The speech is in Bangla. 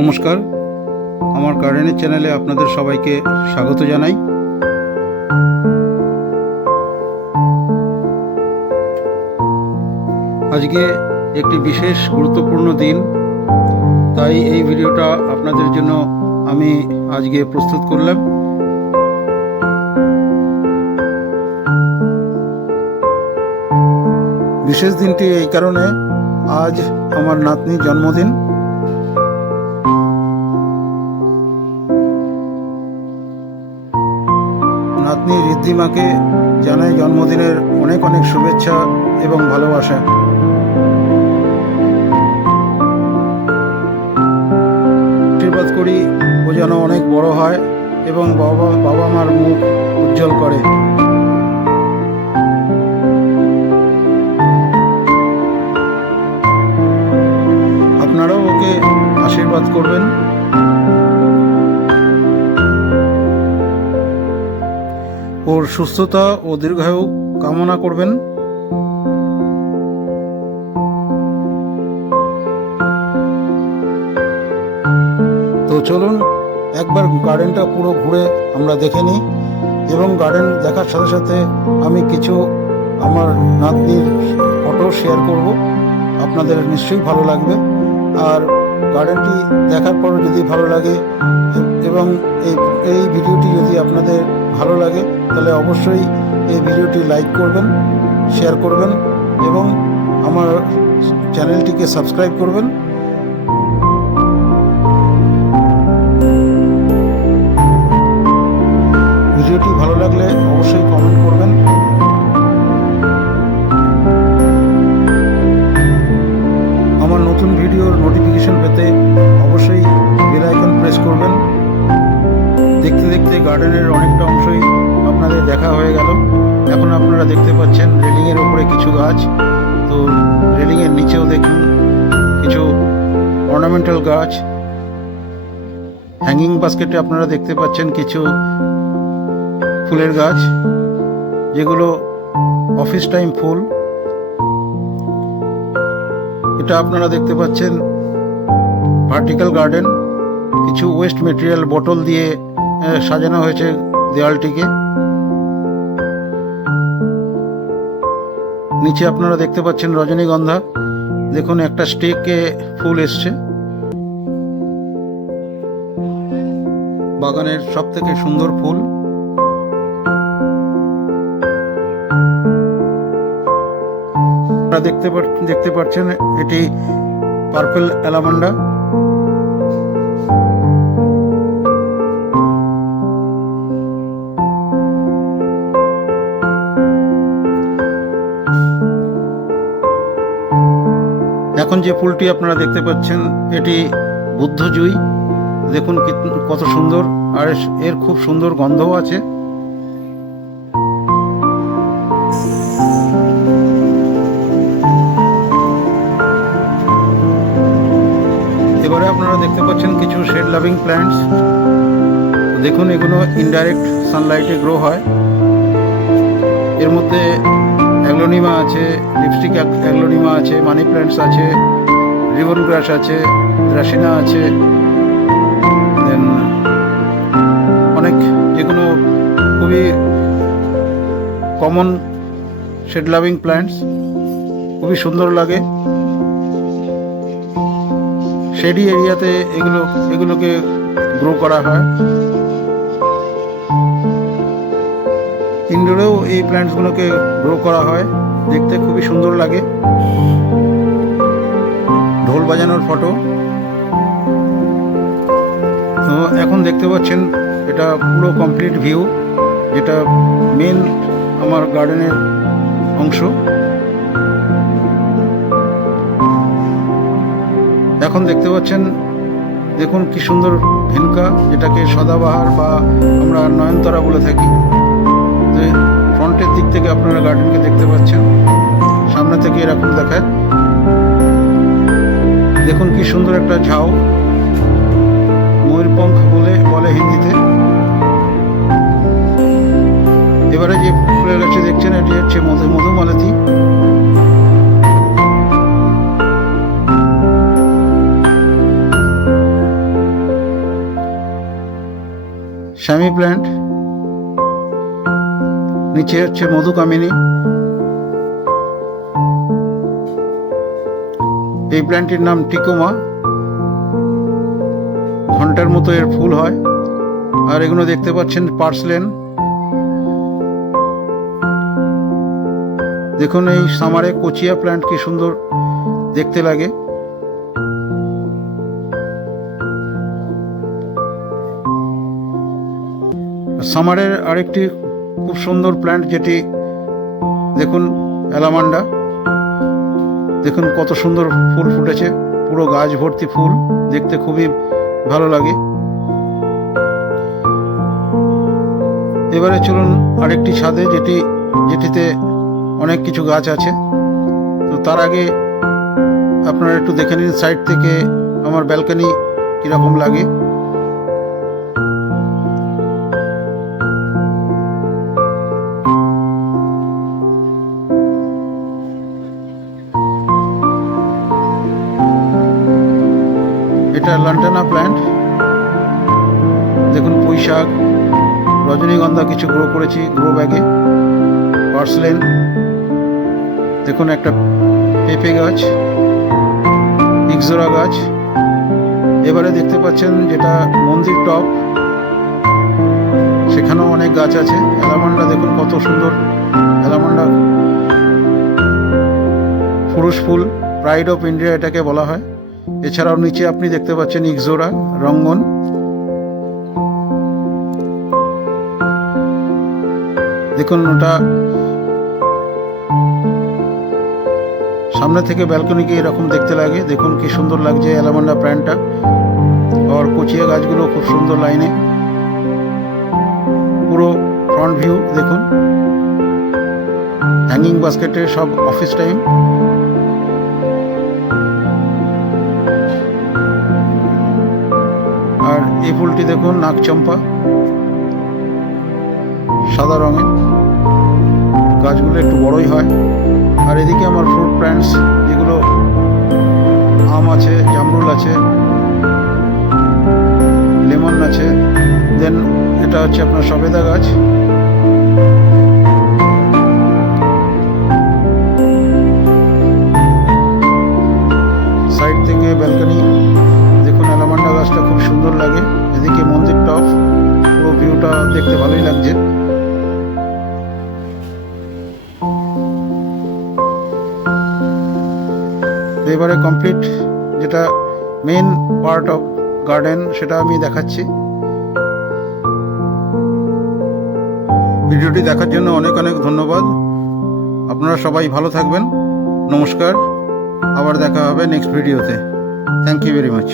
নমস্কার, আমার গার্ডেনের চ্যানেলে আপনাদের সবাইকে স্বাগত জানাই। আজকে একটি বিশেষ গুরুত্বপূর্ণ দিন, তাই এই ভিডিওটা আপনাদের জন্য আমি আজকে প্রস্তুত করলাম। বিশেষ দিনটি এই কারণে, আজ আমার নাতনির জন্মদিন। নাতনি ঋদ্ধিমাকে জানাই জন্মদিনের অনেক অনেক শুভেচ্ছা এবং ভালোবাসা। আশীর্বাদ করি ও যেন অনেক বড় হয় এবং বাবা মার মুখ উজ্জ্বল করে। আপনারাও ওকে আশীর্বাদ করবেন। ওর সুস্থতা ও দীর্ঘায়ু কামনা করবেন। তো চলুন একবার গার্ডেনটা পুরো ঘুরে আমরা দেখে নিই, এবং গার্ডেন দেখার সাথে সাথে আমি কিছু আমার নাতনির ফটো শেয়ার করব। আপনাদের নিশ্চয়ই ভালো লাগবে। আর গার্ডেনটি দেখার পর যদি ভালো লাগে এবং এই ভিডিওটি যদি আপনাদের ভালো লাগে, তাহলে অবশ্যই এই ভিডিওটি লাইক করবেন, শেয়ার করবেন এবং আমার চ্যানেলটিকে সাবস্ক্রাইব করবেন। ভিডিওটি ভালো লাগলে অবশ্যই কমেন্ট করবেন। আমার নতুন ভিডিওর নোটিফিকেশন পেতে অবশ্যই বেল আইকন প্রেস করবেন। দেখতে দেখতে গার্ডেনের অনেকটা অংশই আপনাদের দেখা হয়ে গেল। এখন আপনারা দেখতে পাচ্ছেন রেলিংয়ের উপরে কিছু গাছ, তো রেলিংয়ের নিচেও দেখুন কিছু অর্নামেন্টাল গাছ। হ্যাঙ্গিং বাস্কেটে আপনারা দেখতে পাচ্ছেন কিছু ফুলের গাছ, যেগুলো অফিস টাইম ফুল। এটা আপনারা দেখতে পাচ্ছেন ভার্টিক্যাল গার্ডেন। কিছু ওয়েস্ট মেটেরিয়াল বোতল দিয়ে সাজানো হয়েছে দেওয়ালটিকে। নিচে আপনারা দেখতে পাচ্ছেন রজনীগন্ধা। দেখুন একটা স্টেকে ফুল এসছে। বাগানের সব থেকে সুন্দর ফুল। আপনারা দেখতে পাচ্ছেন এটি পার্পল অ্যালামান্ডা। এখন যে ফুলটি আপনারা দেখতে পাচ্ছেন এটি বুদ্ধজুই। দেখুন কত সুন্দর, আর এর খুব সুন্দর গন্ধও আছে। এবারে আপনারা দেখতে পাচ্ছেন কিছু শেড লাভিং প্ল্যান্টস। দেখুন এগুলো ইনডাইরেক্ট সানলাইটে গ্রো হয়। এর মধ্যে অ্যাগ্লোনিমা আছে, লিপস্টিক অ্যাগ্লোনিমা আছে, মানি প্ল্যান্টস আছে, রিবন গ্রাস আছে, রাশিনা আছে, দেন অনেক যেগুলো খুবই কমন শেড লাভিং প্ল্যান্টস, খুবই সুন্দর লাগে। শেডি এরিয়াতে এগুলোকে গ্রো করা হয়। ইনডোরেও এই প্ল্যান্টসগুলোকে গ্রো করা হয়, দেখতে খুবই সুন্দর লাগে। ঢোল বাজানোর ফটো। তো এখন দেখতে পাচ্ছেন এটা পুরো কমপ্লিট ভিউ, যেটা মেন আমার গার্ডেনের অংশ। এখন দেখতে পাচ্ছেন, দেখুন কি সুন্দর ভেনকা, যেটাকে সদাবাহার বা আমরা নয়নতারা বলে থাকি। ফ্রন্টের দিক থেকে আপনারা গার্ডেনকে দেখতে পাচ্ছেন, সামনে থেকে এরকম দেখায়। দেখুন কি সুন্দর একটা ঝাউ, ময়ূরপঙ্খ বলে হিন্দিতে। এবারে যে ফুলের গাছটি দেখছেন এটি হচ্ছে মধুমালতী। স্যামি প্ল্যান্ট, নিচে হচ্ছে মধুকামিনী। এই প্ল্যান্টটির নাম টিকোমা, ঘন্টার মতো এর ফুল হয়। আর এগুলো দেখতে পাচ্ছেন পার্সলেন। দেখুন এই সামারে কোচিয়া প্ল্যান্ট কি সুন্দর দেখতে লাগে। সামারের আরেকটি খুব সুন্দর প্ল্যান্ট, যেটি দেখুন অ্যালামান্ডা। দেখুন কত সুন্দর ফুল ফুটেছে, পুরো গাছ ভর্তি ফুল, দেখতে খুবই ভালো লাগে। এবারে চলুন আরেকটি ছাদে, যেটিতে অনেক কিছু গাছ আছে। তো তার আগে আপনারা একটু দেখে নিন সাইড থেকে আমার ব্যালকনি কীরকম লাগে। এটা লন্ডনা প্ল্যান্ট। দেখুন পুঁই শাক, রজনীগন্ধা কিছু গ্রো করেছি গ্রো ব্যাগে, পার্সলেন। দেখুন একটা পেঁপে গাছ, ইকজোরা গাছ। এবারে দেখতে পাচ্ছেন যেটা মন্দির টপ, সেখানেও অনেক গাছ আছে। অ্যালামান্ডা দেখুন কত সুন্দর অ্যালামান্ডা, পুরুষ ফুল, প্রাইড অফ ইন্ডিয়া এটাকে বলা হয়। এছাড়াও নিচে আপনি দেখতে পাচ্ছেন ইকজোরা, রঙ্গন। দেখুন ওটা সামনে থেকে ব্যালকনিকে এরকম দেখতে লাগে। দেখুন কি সুন্দর লাগছে অ্যালামান্ডা প্ল্যান্টটা। আর কোচিয়া গাছগুলো খুব সুন্দর লাইনে, পুরো ফ্রন্ট ভিউ দেখুন। হ্যাঙ্গিং বাস্কেটে সব অফিস টাইম। আর এই ফুলটি দেখুন নাগচম্পা, সাদা রঙের, গাছগুলো একটু বড়ই হয়। আর এদিকে আমার ফ্রুট প্ল্যান্টস, যেগুলো আম আছে, জামরুল আছে, লেমন আছে। দেন এটা হচ্ছে আপনার সবেদা গাছ। সাইড থেকে ব্যালকনি দেখুন অ্যালামান্ডা গাছটা খুব সুন্দর লাগে। এদিকে মন্দির টপ, পুরো ভিউটা দেখতে ভালোই লাগছে। এবারে কমপ্লিট যেটা মেন পার্ট অফ গার্ডেন, সেটা আমি দেখাচ্ছি। ভিডিওটি দেখার জন্য অনেক অনেক ধন্যবাদ। আপনারা সবাই ভালো থাকবেন। নমস্কার, আবার দেখা হবে নেক্সট ভিডিওতে। Thank you very much.